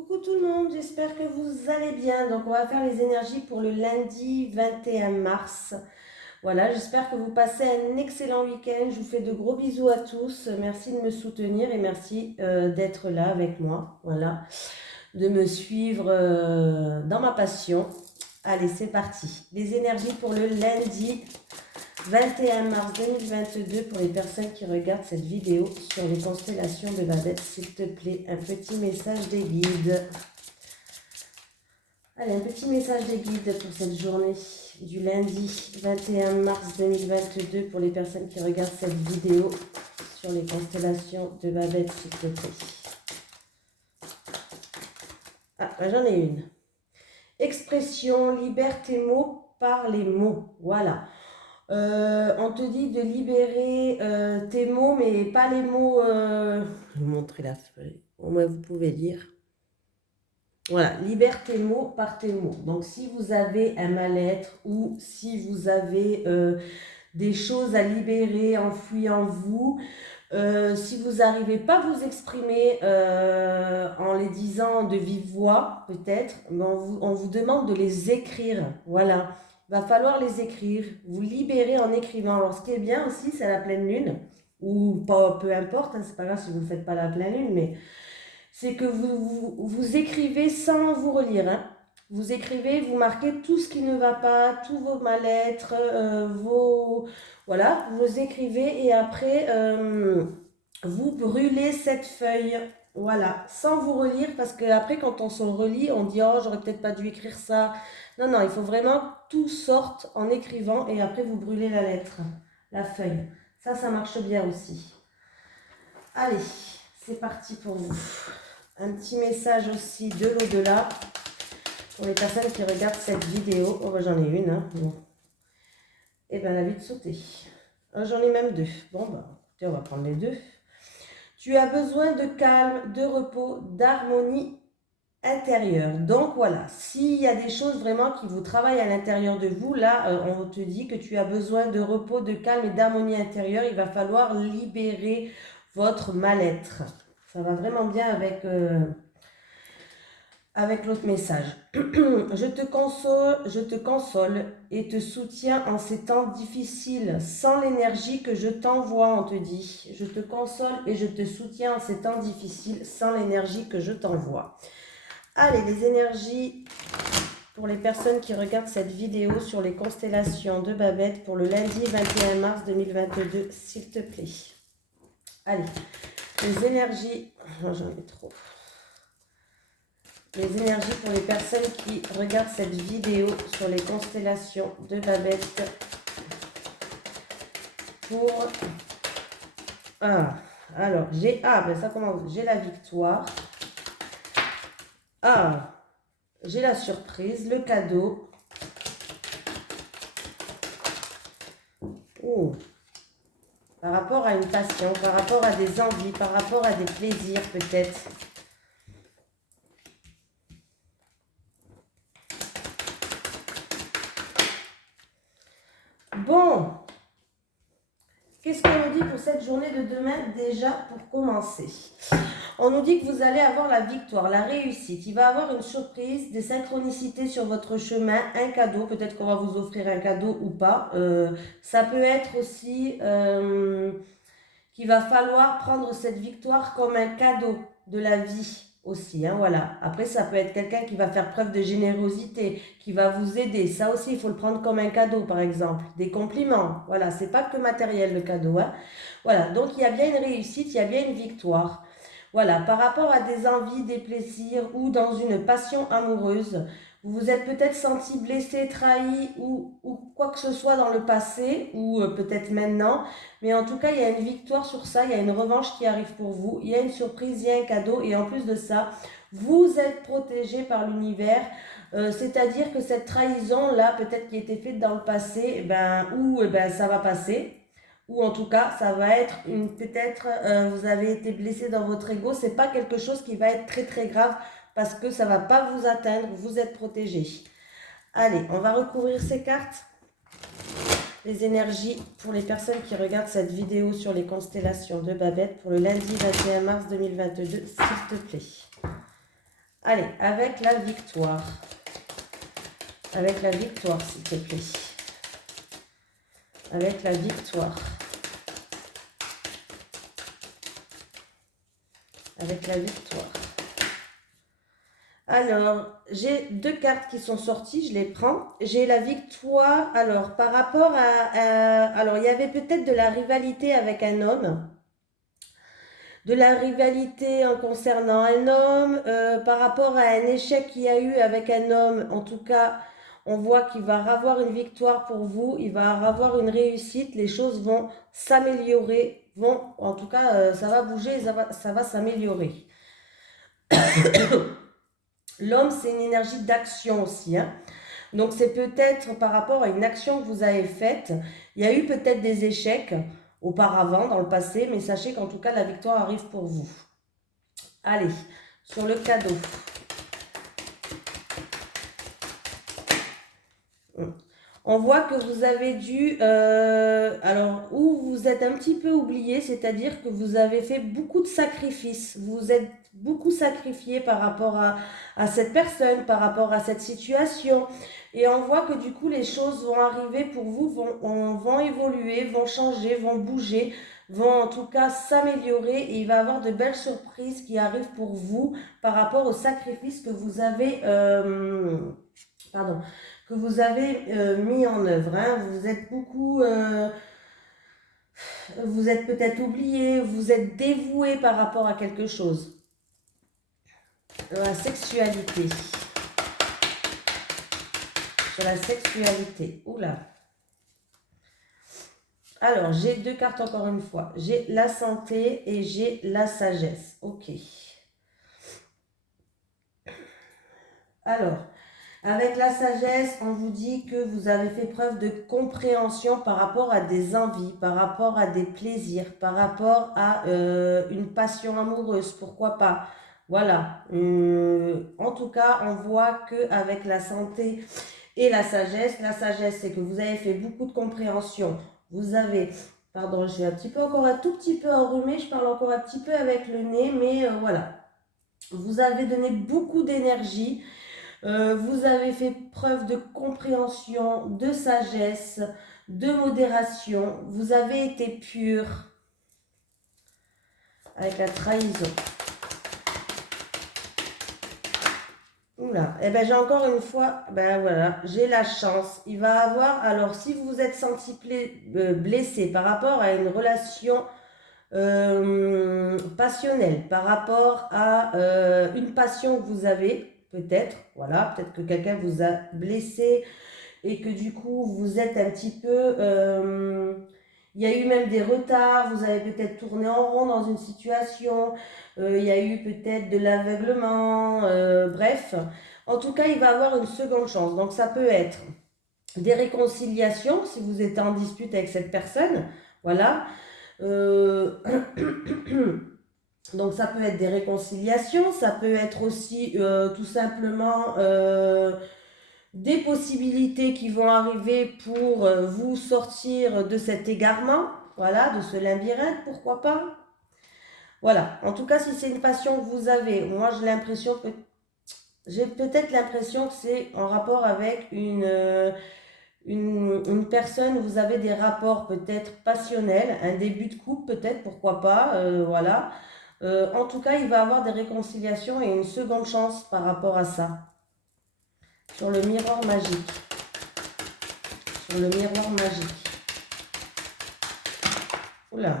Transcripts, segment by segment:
Coucou tout le monde, j'espère que vous allez bien. Donc on va faire les énergies pour le lundi 21 mars. Voilà, j'espère que vous passez un excellent week-end. Je vous fais de gros bisous à tous. Merci de me soutenir et merci d'être là avec moi. Voilà, de me suivre dans ma passion. Allez, c'est parti. Les énergies pour le lundi 21 mars 2022 pour les personnes qui regardent cette vidéo sur les constellations de Babette, s'il te plaît, un petit message des guides. Allez, un petit message des guides pour cette journée du lundi 21 mars 2022 pour les personnes qui regardent cette vidéo sur les constellations de Babette, s'il te plaît. Ah, j'en ai une. Expression, libère tes mots par les mots. Voilà. On te dit de libérer tes mots, mais pas les mots. Je vais vous montrer là, au moins vous pouvez lire. Voilà, libère tes mots par tes mots. Donc, si vous avez un mal-être ou si vous avez des choses à libérer enfouies en vous, si vous n'arrivez pas à vous exprimer en les disant de vive voix, peut-être, on vous demande de les écrire. Voilà. Il va falloir les écrire, vous libérer en écrivant. Alors, ce qui est bien aussi, c'est la pleine lune, ou pas, peu importe, hein, c'est pas grave si vous ne faites pas la pleine lune, mais c'est que vous écrivez sans vous relire. Hein. Vous écrivez, vous marquez tout ce qui ne va pas, tous vos mal-être, voilà, vous écrivez et après, vous brûlez cette feuille. Voilà, sans vous relire, parce qu'après, quand on se relit, on dit « Oh, j'aurais peut-être pas dû écrire ça. » Non, non, il faut vraiment tout sorte en écrivant et après, vous brûlez la lettre, la feuille. Ça marche bien aussi. Allez, c'est parti pour vous. Un petit message aussi de l'au-delà pour les personnes qui regardent cette vidéo. Oh, ben, j'en ai une. Hein. Bon. Et bien, la vie de sauter. J'en ai même deux. Bon, ben, écoutez, on va prendre les deux. Tu as besoin de calme, de repos, d'harmonie intérieure. Donc, voilà. S'il y a des choses vraiment qui vous travaillent à l'intérieur de vous, là, on te dit que tu as besoin de repos, de calme et d'harmonie intérieure. Il va falloir libérer votre mal-être. Ça va vraiment bien avec l'autre message. Je te console et te soutiens en ces temps difficiles, sans l'énergie que je t'envoie, on te dit. Je te console et je te soutiens en ces temps difficiles, sans l'énergie que je t'envoie. Allez, les énergies pour les personnes qui regardent cette vidéo sur les constellations de Babette pour le lundi 21 mars 2022, s'il te plaît. Allez, les énergies... Oh, j'en ai trop. Les énergies pour les personnes qui regardent cette vidéo sur les constellations de Babette pour... Ah, alors, ben ça commence. J'ai la victoire. Ah, j'ai la surprise, le cadeau. Oh, par rapport à une passion, par rapport à des envies, par rapport à des plaisirs peut-être. Bon, qu'est-ce qu'on nous dit pour cette journée de demain déjà pour commencer? On nous dit que vous allez avoir la victoire, la réussite. Il va y avoir une surprise, des synchronicités sur votre chemin, un cadeau. Peut-être qu'on va vous offrir un cadeau ou pas. Ça peut être aussi qu'il va falloir prendre cette victoire comme un cadeau de la vie aussi. Hein, voilà. Après, ça peut être quelqu'un qui va faire preuve de générosité, qui va vous aider. Ça aussi, il faut le prendre comme un cadeau, par exemple. Des compliments. Voilà, c'est pas que matériel le cadeau. Hein. Voilà, donc il y a bien une réussite, il y a bien une victoire. Voilà, par rapport à des envies, des plaisirs ou dans une passion amoureuse, vous vous êtes peut-être senti blessé, trahi ou quoi que ce soit dans le passé ou peut-être maintenant. Mais en tout cas, il y a une victoire sur ça, il y a une revanche qui arrive pour vous, il y a une surprise, il y a un cadeau et en plus de ça, vous êtes protégé par l'univers. C'est-à-dire que cette trahison-là, peut-être qui a été faite dans le passé, ça va passer. Ou en tout cas, ça va être peut-être vous avez été blessé dans votre ego. C'est pas quelque chose qui va être très très grave parce que ça va pas vous atteindre. Vous êtes protégé. Allez, on va recouvrir ces cartes. Les énergies pour les personnes qui regardent cette vidéo sur les constellations de Babette pour le lundi 21 mars 2022, s'il te plaît. Allez, avec la victoire. Avec la victoire, s'il te plaît. Avec la victoire. Avec la victoire. Alors, j'ai deux cartes qui sont sorties, je les prends. J'ai la victoire. Alors, par rapport alors, il y avait peut-être de la rivalité avec un homme. De la rivalité en concernant un homme. Par rapport à un échec qu'il y a eu avec un homme, en tout cas, on voit qu'il va avoir une victoire pour vous. Il va avoir une réussite. Les choses vont s'améliorer. En tout cas, ça va bouger, ça va s'améliorer. L'homme, c'est une énergie d'action aussi, hein. Donc, c'est peut-être par rapport à une action que vous avez faite. Il y a eu peut-être des échecs auparavant, dans le passé, mais sachez qu'en tout cas, la victoire arrive pour vous. Allez, sur le cadeau. On voit que vous avez dû, alors, ou vous êtes un petit peu oublié, c'est-à-dire que vous avez fait beaucoup de sacrifices. Vous êtes beaucoup sacrifié par rapport à cette personne, par rapport à cette situation. Et on voit que du coup, les choses vont arriver pour vous, vont évoluer, vont changer, vont bouger, vont en tout cas s'améliorer. Et il va y avoir de belles surprises qui arrivent pour vous par rapport aux sacrifices que vous avez, que vous avez mis en œuvre, hein. Vous êtes beaucoup, vous êtes peut-être oublié, vous êtes dévoué par rapport à quelque chose. La sexualité. Sur la sexualité. Oula. Alors, j'ai deux cartes encore une fois. J'ai la santé et j'ai la sagesse. Ok. Alors, avec la sagesse, on vous dit que vous avez fait preuve de compréhension par rapport à des envies, par rapport à des plaisirs, par rapport à une passion amoureuse, pourquoi pas. Voilà. En tout cas, on voit qu'avec la santé et la sagesse, c'est que vous avez fait beaucoup de compréhension. Vous avez, pardon, j'ai encore un tout petit peu enrhumé, je parle encore un petit peu avec le nez, mais voilà. Vous avez donné beaucoup d'énergie. Vous avez fait preuve de compréhension, de sagesse, de modération. Vous avez été pur avec la trahison. Oula, et bien j'ai encore une fois, ben voilà, j'ai la chance. Il va avoir, alors si vous vous êtes senti blessé par rapport à une relation passionnelle, par rapport à une passion que vous avez, peut-être, voilà, peut-être que quelqu'un vous a blessé et que du coup vous êtes un petit peu, il y a eu même des retards, vous avez peut-être tourné en rond dans une situation, il y a eu peut-être de l'aveuglement, bref, en tout cas il va avoir une seconde chance. Donc ça peut être des réconciliations si vous êtes en dispute avec cette personne, voilà. Donc ça peut être des réconciliations, ça peut être aussi tout simplement des possibilités qui vont arriver pour vous sortir de cet égarement, voilà, de ce labyrinthe, pourquoi pas. Voilà, en tout cas, si c'est une passion que vous avez, moi j'ai peut-être l'impression que c'est en rapport avec une personne, vous avez des rapports peut-être passionnels, un début de couple peut-être, pourquoi pas, voilà. En tout cas, il va avoir des réconciliations et une seconde chance par rapport à ça. Sur le miroir magique. Sur le miroir magique. Oula.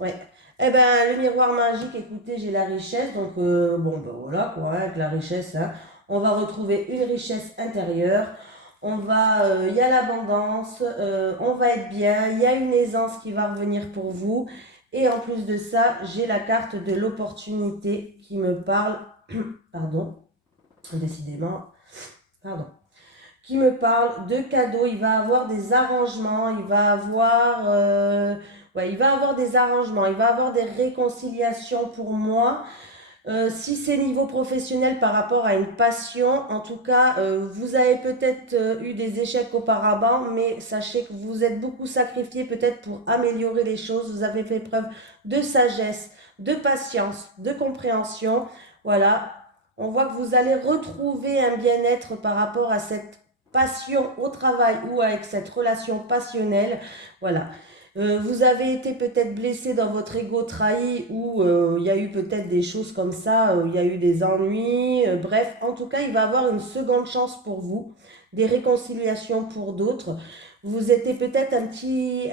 Ouais. Eh ben, le miroir magique, écoutez, j'ai la richesse. Donc, bon, ben voilà, quoi, hein, avec la richesse, hein, on va retrouver une richesse intérieure. Il y a l'abondance, on va être bien, il y a une aisance qui va revenir pour vous. Et en plus de ça, j'ai la carte de l'opportunité qui me parle, pardon, décidément, pardon, qui me parle de cadeaux. Il va avoir des arrangements, il va avoir, il va avoir des arrangements, il va avoir des réconciliations pour moi. Si c'est niveau professionnel par rapport à une passion, en tout cas, vous avez peut-être eu des échecs auparavant, mais sachez que vous êtes beaucoup sacrifié peut-être pour améliorer les choses. Vous avez fait preuve de sagesse, de patience, de compréhension. Voilà. On voit que vous allez retrouver un bien-être par rapport à cette passion au travail ou avec cette relation passionnelle. Voilà. Vous avez été peut-être blessé dans votre ego trahi ou il y a eu peut-être des choses comme ça, il y a eu des ennuis. Bref, en tout cas, il va y avoir une seconde chance pour vous, des réconciliations pour d'autres. Vous étiez peut-être il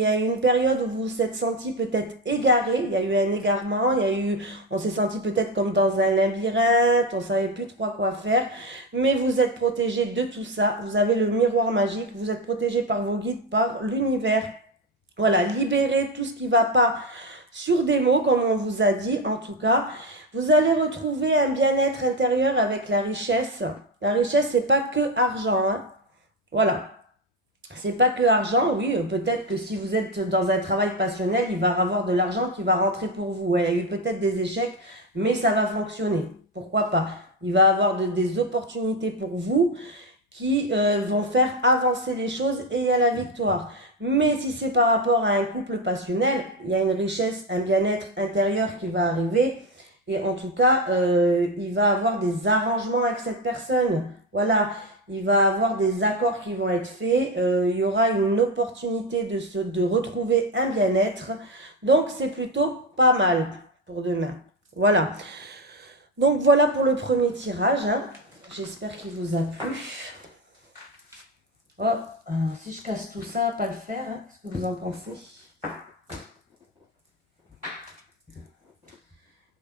y a eu une période où vous vous êtes senti peut-être égaré, il y a eu un égarement, on s'est senti peut-être comme dans un labyrinthe, on ne savait plus trop quoi faire, mais vous êtes protégé de tout ça, vous avez le miroir magique, vous êtes protégé par vos guides, par l'univers. Voilà, libérez tout ce qui ne va pas sur des mots, comme on vous a dit en tout cas. Vous allez retrouver un bien-être intérieur avec la richesse. La richesse, c'est pas que argent, hein. Voilà. C'est pas que argent, oui, peut-être que si vous êtes dans un travail passionnel, il va y avoir de l'argent qui va rentrer pour vous. Ouais, il y a eu peut-être des échecs, mais ça va fonctionner. Pourquoi pas? Il va y avoir des opportunités pour vous qui vont faire avancer les choses et il y a la victoire. Mais si c'est par rapport à un couple passionnel, il y a une richesse, un bien-être intérieur qui va arriver. Et en tout cas, il va avoir des arrangements avec cette personne. Voilà, il va avoir des accords qui vont être faits. Il y aura une opportunité de retrouver un bien-être. Donc, c'est plutôt pas mal pour demain. Voilà. Donc, voilà pour le premier tirage, hein. J'espère qu'il vous a plu. Oh, si je casse tout ça, pas le faire, hein. Qu'est-ce que vous en pensez?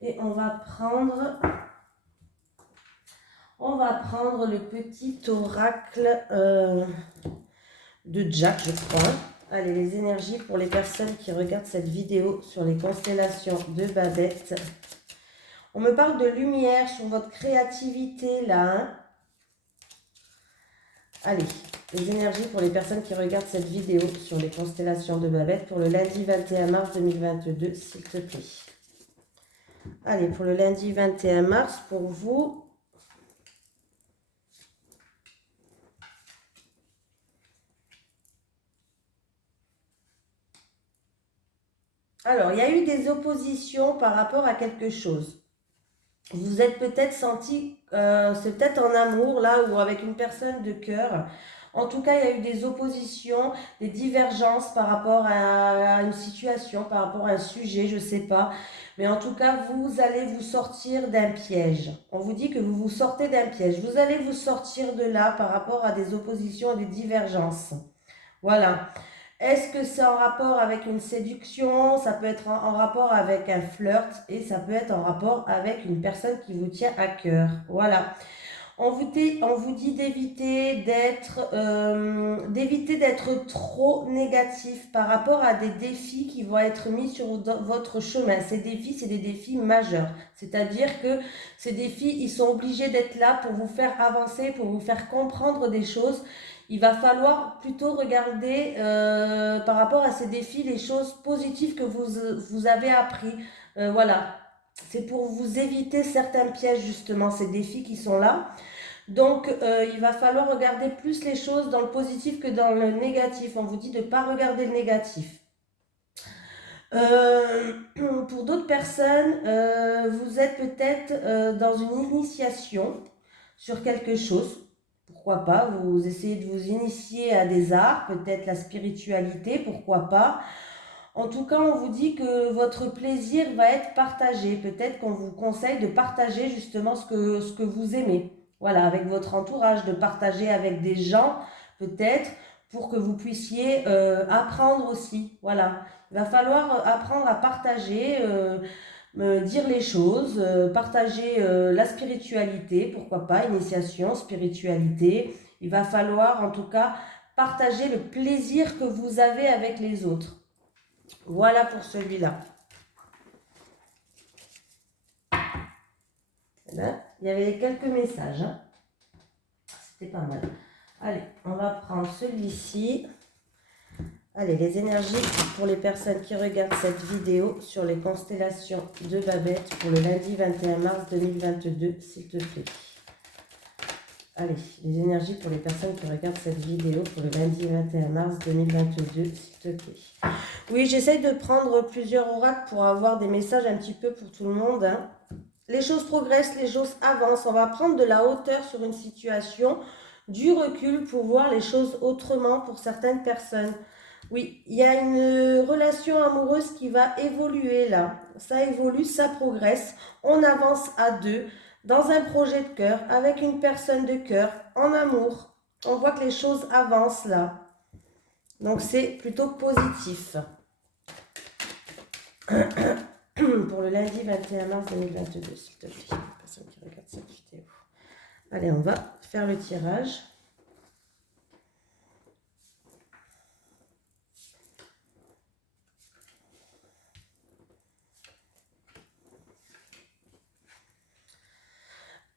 Et on va prendre le petit oracle de Jack, je crois. Allez, les énergies pour les personnes qui regardent cette vidéo sur les constellations de Babette. On me parle de lumière sur votre créativité, là, hein. Allez, les énergies pour les personnes qui regardent cette vidéo sur les constellations de Babette pour le lundi 21 mars 2022, s'il te plaît. Allez, pour le lundi 21 mars, pour vous. Alors, il y a eu des oppositions par rapport à quelque chose. Vous êtes peut-être senti, c'est peut-être en amour, là, ou avec une personne de cœur. En tout cas, il y a eu des oppositions, des divergences par rapport à une situation, par rapport à un sujet, je ne sais pas. Mais en tout cas, vous allez vous sortir d'un piège. On vous dit que vous vous sortez d'un piège. Vous allez vous sortir de là par rapport à des oppositions et des divergences. Voilà. Est-ce que c'est en rapport avec une séduction? Ça peut être en rapport avec un flirt et ça peut être en rapport avec une personne qui vous tient à cœur. Voilà. On vous dit d'éviter d'être trop négatif par rapport à des défis qui vont être mis sur votre chemin. Ces défis, c'est des défis majeurs. C'est-à-dire que ces défis, ils sont obligés d'être là pour vous faire avancer, pour vous faire comprendre des choses. Il va falloir plutôt regarder par rapport à ces défis les choses positives que vous avez appris. Voilà. C'est pour vous éviter certains pièges, justement, ces défis qui sont là. Donc, il va falloir regarder plus les choses dans le positif que dans le négatif. On vous dit de ne pas regarder le négatif. Pour d'autres personnes, vous êtes peut-être dans une initiation sur quelque chose. Pourquoi pas, vous essayez de vous initier à des arts, peut-être la spiritualité, pourquoi pas. En tout cas, on vous dit que votre plaisir va être partagé. Peut-être qu'on vous conseille de partager justement ce que vous aimez. Voilà, avec votre entourage, de partager avec des gens, peut-être, pour que vous puissiez apprendre aussi. Voilà, il va falloir apprendre à partager, dire les choses, partager la spiritualité, pourquoi pas, initiation, spiritualité. Il va falloir en tout cas partager le plaisir que vous avez avec les autres. Voilà pour celui-là. Là, il y avait quelques messages, hein. C'était pas mal. Allez, on va prendre celui-ci. Allez, les énergies pour les personnes qui regardent cette vidéo sur les constellations de Babette pour le lundi 21 mars 2022, s'il te plaît. Allez, les énergies pour les personnes qui regardent cette vidéo pour le lundi 21 mars 2022, s'il te plaît. Oui, j'essaye de prendre plusieurs oracles pour avoir des messages un petit peu pour tout le monde, hein. Les choses progressent, les choses avancent. On va prendre de la hauteur sur une situation, du recul pour voir les choses autrement pour certaines personnes. Oui, il y a une relation amoureuse qui va évoluer là. Ça évolue, ça progresse. On avance à deux dans un projet de cœur avec une personne de cœur en amour. On voit que les choses avancent là. Donc c'est plutôt positif. Pour le lundi 21 mars 2022, s'il te plaît, personne qui regarde cette vidéo. Allez, on va faire le tirage.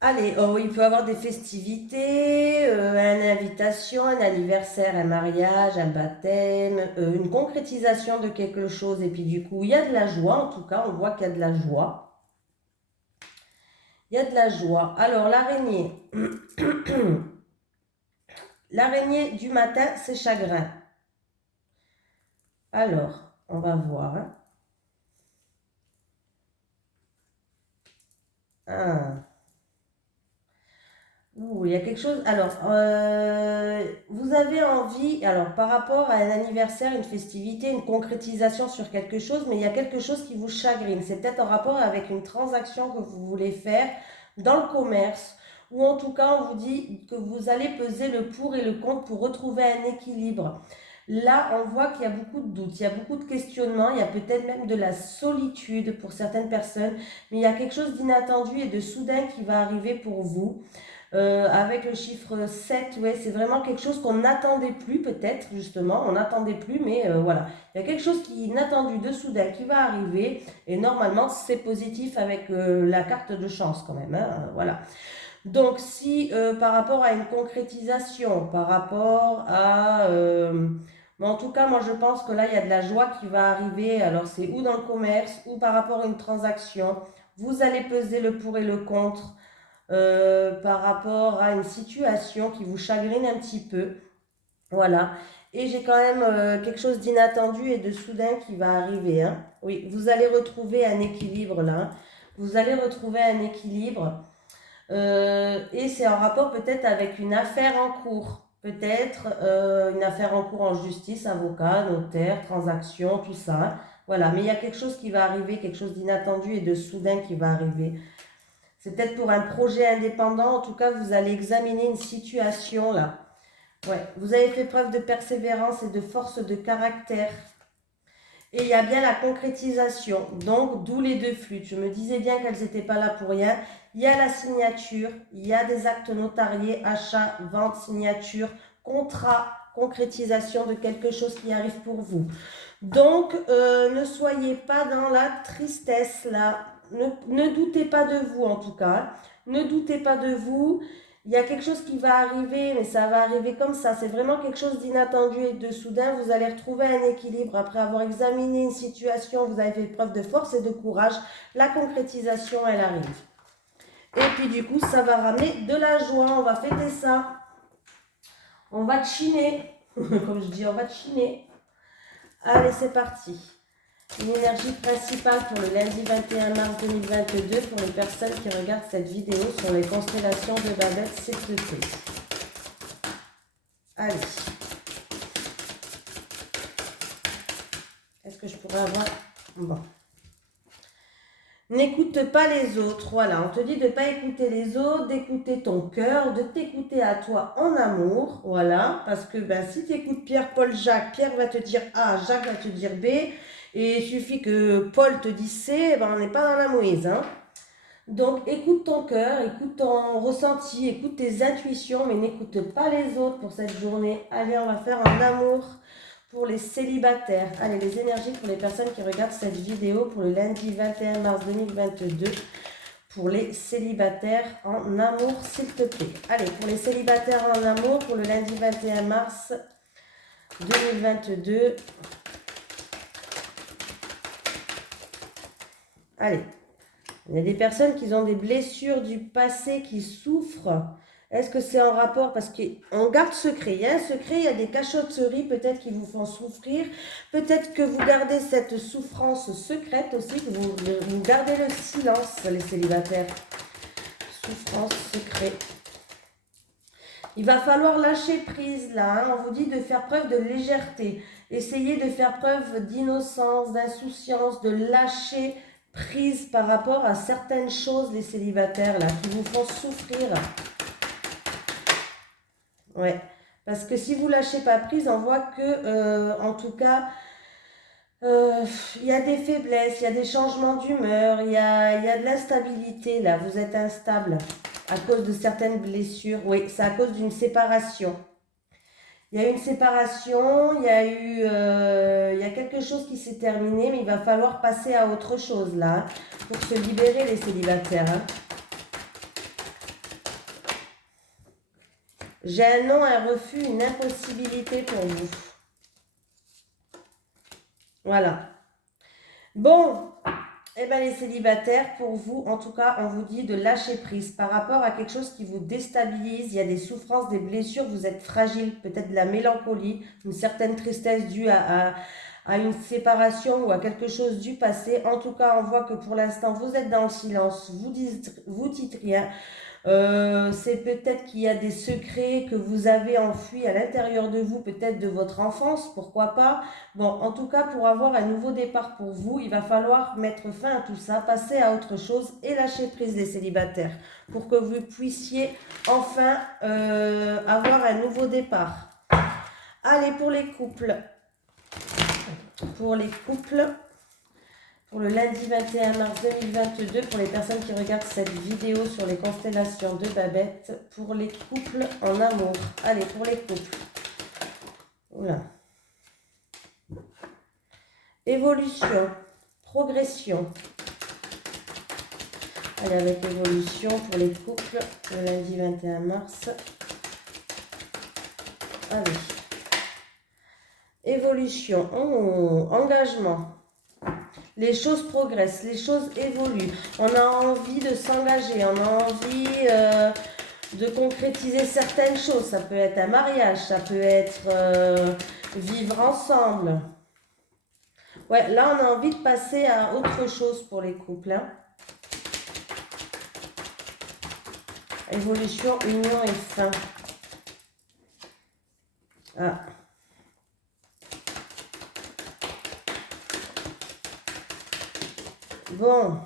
Allez, oh, il peut y avoir des festivités, une invitation, un anniversaire, un mariage, un baptême, une concrétisation de quelque chose. Et puis du coup, il y a de la joie, en tout cas, on voit qu'il y a de la joie. Il y a de la joie. Alors, l'araignée. L'araignée du matin, c'est chagrin. Alors, on va voir. Hein. Ah. Ouh, il y a quelque chose. Alors, vous avez envie, alors par rapport à un anniversaire, une festivité, une concrétisation sur quelque chose, mais il y a quelque chose qui vous chagrine. C'est peut-être en rapport avec une transaction que vous voulez faire dans le commerce, ou en tout cas, on vous dit que vous allez peser le pour et le contre pour retrouver un équilibre. Là, on voit qu'il y a beaucoup de doutes, il y a beaucoup de questionnements, il y a peut-être même de la solitude pour certaines personnes, mais il y a quelque chose d'inattendu et de soudain qui va arriver pour vous. Avec le chiffre 7, ouais, c'est vraiment quelque chose qu'on n'attendait plus peut-être, justement, on n'attendait plus, mais voilà. Il y a quelque chose qui est inattendu de soudain qui va arriver, et normalement c'est positif avec la carte de chance quand même, hein, voilà. Donc si par rapport à une concrétisation, par rapport à... mais en tout cas, moi je pense que là, il y a de la joie qui va arriver, alors c'est ou dans le commerce, ou par rapport à une transaction, vous allez peser le pour et le contre, par rapport à une situation qui vous chagrine un petit peu. Voilà. Et j'ai quand même quelque chose d'inattendu et de soudain qui va arriver. Hein. Oui, vous allez retrouver un équilibre là. Hein. Vous allez retrouver un équilibre. Et c'est en rapport peut-être avec une affaire en cours. Peut-être une affaire en cours en justice, avocat, notaire, transaction, tout ça. Hein. Voilà. Mais il y a quelque chose qui va arriver, quelque chose d'inattendu et de soudain qui va arriver. C'est peut-être pour un projet indépendant. En tout cas, vous allez examiner une situation là. Ouais, vous avez fait preuve de persévérance et de force de caractère. Et il y a bien la concrétisation. Donc, d'où les deux flûtes. Je me disais bien qu'elles n'étaient pas là pour rien. Il y a la signature, il y a des actes notariés, achat, vente, signature, contrat, concrétisation de quelque chose qui arrive pour vous. Donc, ne soyez pas dans la tristesse là. Ne doutez pas de vous en tout cas. Ne doutez pas de vous. Il y a quelque chose qui va arriver, mais ça va arriver comme ça. C'est vraiment quelque chose d'inattendu et de soudain. Vous allez retrouver un équilibre après avoir examiné une situation. Vous avez fait preuve de force et de courage. La concrétisation, elle arrive. Et puis du coup, ça va ramener de la joie. On va fêter ça. On va chiner. Comme je dis, on va chiner. Allez, c'est parti. Une énergie principale pour le lundi 21 mars 2022 pour les personnes qui regardent cette vidéo sur les constellations de Babel, s'il te plaît. Allez. Est-ce que je pourrais avoir... Bon. N'écoute pas les autres. Voilà, on te dit de ne pas écouter les autres, d'écouter ton cœur, de t'écouter à toi en amour. Voilà, parce que ben, si tu écoutes Pierre, Paul, Jacques, Pierre va te dire A, Jacques va te dire B. Et il suffit que Paul te dise C, ben on n'est pas dans la mouise. Hein. Donc écoute ton cœur, écoute ton ressenti, écoute tes intuitions, mais n'écoute pas les autres pour cette journée. Allez, on va faire un amour pour les célibataires. Allez, les énergies pour les personnes qui regardent cette vidéo pour le lundi 21 mars 2022. Pour les célibataires en amour, s'il te plaît. Allez, pour les célibataires en amour, pour le lundi 21 mars 2022. Allez, il y a des personnes qui ont des blessures du passé, qui souffrent. Est-ce que c'est en rapport, parce qu'on garde secret, il y a un secret, il y a des cachotteries peut-être qui vous font souffrir, peut-être que vous gardez cette souffrance secrète aussi, que vous gardez le silence, les célibataires. Souffrance secrète. Il va falloir lâcher prise là, hein. On vous dit de faire preuve de légèreté, essayez de faire preuve d'innocence, d'insouciance, de lâcher prise par rapport à certaines choses, les célibataires là, qui vous font souffrir. Ouais, parce que si vous lâchez pas prise, on voit que, en tout cas, il y a des faiblesses, il y a des changements d'humeur, il y a de l'instabilité là, vous êtes instable à cause de certaines blessures. Oui, c'est à cause d'une séparation. Il y a une séparation, il y a quelque chose qui s'est terminé, mais il va falloir passer à autre chose là, hein, pour se libérer les célibataires. Hein. J'ai un non, un refus, une impossibilité pour vous. Voilà. Bon, eh bien les célibataires, pour vous, en tout cas, on vous dit de lâcher prise par rapport à quelque chose qui vous déstabilise. Il y a des souffrances, des blessures, vous êtes fragile, peut-être de la mélancolie, une certaine tristesse due à une séparation ou à quelque chose du passé. En tout cas, on voit que pour l'instant, vous êtes dans le silence, vous dites rien. C'est peut-être qu'il y a des secrets que vous avez enfuis à l'intérieur de vous, peut-être de votre enfance, pourquoi pas. Bon, en tout cas, pour avoir un nouveau départ pour vous, il va falloir mettre fin à tout ça, passer à autre chose et lâcher prise des célibataires pour que vous puissiez enfin avoir un nouveau départ. Allez, pour les couples, pour le lundi 21 mars 2022, pour les personnes qui regardent cette vidéo sur les constellations de Babette, pour les couples en amour. Allez, pour les couples. Oula. Évolution, progression. Allez, avec évolution pour les couples, le lundi 21 mars. Allez. Évolution, oh, engagement. Les choses progressent, les choses évoluent. On a envie de s'engager, on a envie de concrétiser certaines choses. Ça peut être un mariage, ça peut être vivre ensemble. Ouais, là, on a envie de passer à autre chose pour les couples. Hein. Évolution, union et fin. Ah. Bon.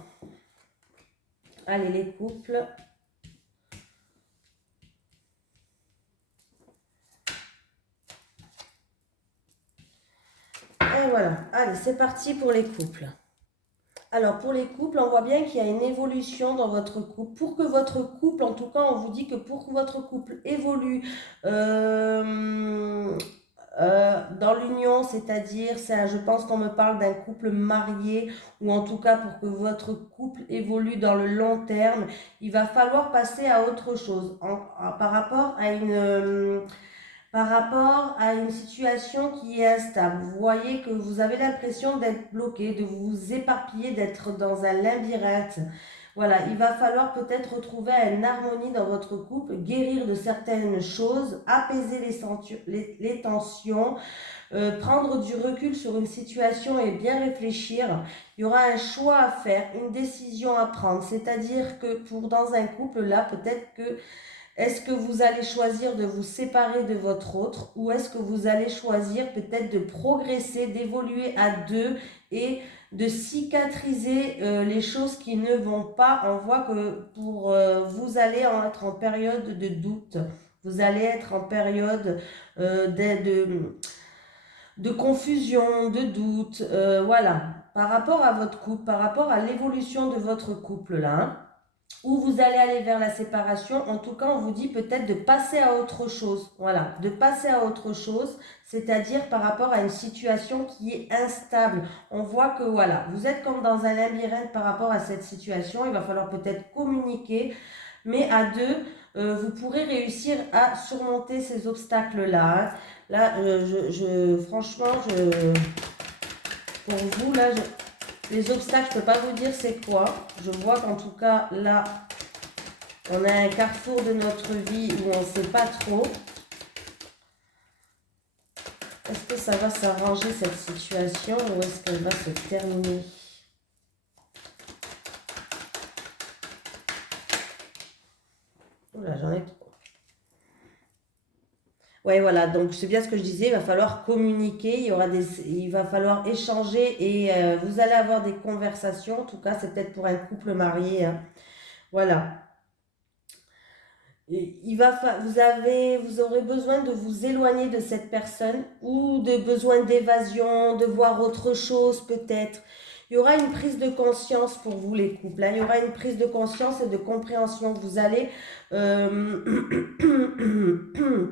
Allez, les couples. Et voilà. Allez, c'est parti pour les couples. Alors, pour les couples, on voit bien qu'il y a une évolution dans votre couple. Pour que votre couple, en tout cas, on vous dit que pour que votre couple évolue dans l'union, c'est-à-dire, je pense qu'on me parle d'un couple marié, ou en tout cas pour que votre couple évolue dans le long terme, il va falloir passer à autre chose par rapport à une situation qui est instable. Vous voyez que vous avez l'impression d'être bloqué, de vous éparpiller, d'être dans un labyrinthe. Voilà, il va falloir peut-être retrouver une harmonie dans votre couple, guérir de certaines choses, apaiser les tensions, prendre du recul sur une situation et bien réfléchir. Il y aura un choix à faire, une décision à prendre. C'est-à-dire que dans un couple, là, peut-être que est-ce que vous allez choisir de vous séparer de votre autre ou est-ce que vous allez choisir peut-être de progresser, d'évoluer à deux et de cicatriser les choses qui ne vont pas. On voit que vous allez être en période de doute, vous allez être en période de confusion, de doute, voilà, par rapport à votre couple, par rapport à l'évolution de votre couple là, hein, où vous allez aller vers la séparation. En tout cas, on vous dit peut-être de passer à autre chose, voilà, de passer à autre chose, c'est-à-dire par rapport à une situation qui est instable. On voit que voilà, vous êtes comme dans un labyrinthe par rapport à cette situation, il va falloir peut-être communiquer, mais à deux, vous pourrez réussir à surmonter ces obstacles-là. Hein. Là, franchement, pour vous, là, les obstacles, je ne peux pas vous dire c'est quoi. Je vois qu'en tout cas, là, On a un carrefour de notre vie où on ne sait pas trop. Est-ce que ça va s'arranger cette situation ou est-ce qu'elle va se terminer? Oula, j'en ai trop. Ouais, voilà, donc c'est bien ce que je disais, il va falloir communiquer, il va falloir échanger et vous allez avoir des conversations. En tout cas, c'est peut-être pour un couple marié, hein. Voilà. Vous aurez besoin de vous éloigner de cette personne ou de besoin d'évasion, de voir autre chose peut-être. Il y aura une prise de conscience pour vous les couples, hein. Il y aura une prise de conscience et de compréhension. Vous allez...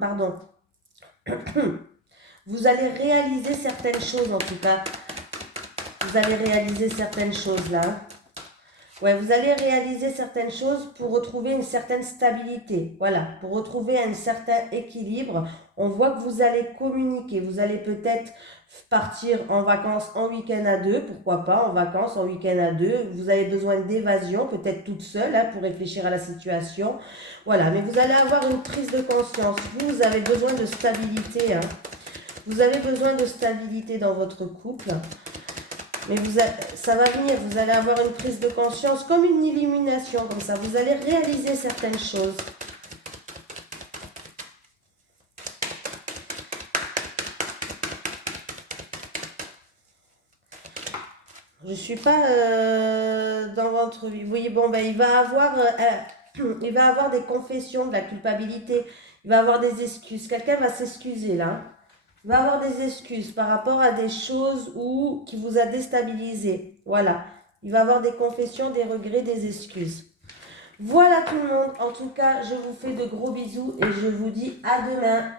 pardon. Vous allez réaliser certaines choses en tout cas. Vous allez réaliser certaines choses là. Ouais, vous allez réaliser certaines choses pour retrouver une certaine stabilité. Voilà, pour retrouver un certain équilibre. On voit que vous allez communiquer. Vous allez peut-être partir en vacances en week-end à deux. Pourquoi pas en vacances en week-end à deux. Vous avez besoin d'évasion, peut-être toute seule, hein, pour réfléchir à la situation. Voilà, mais vous allez avoir une prise de conscience. Vous avez besoin de stabilité, hein. Vous avez besoin de stabilité dans votre couple. Mais ça va venir, vous allez avoir une prise de conscience, comme une illumination, comme ça. Vous allez réaliser certaines choses. Je ne suis pas dans votre vie. Oui, bon, ben, il va avoir des confessions de la culpabilité. Il va avoir des excuses. Quelqu'un va s'excuser là. Il va avoir des excuses par rapport à des choses qui vous a déstabilisé. Voilà. Il va avoir des confessions, des regrets, des excuses. Voilà tout le monde. En tout cas, je vous fais de gros bisous et je vous dis à demain.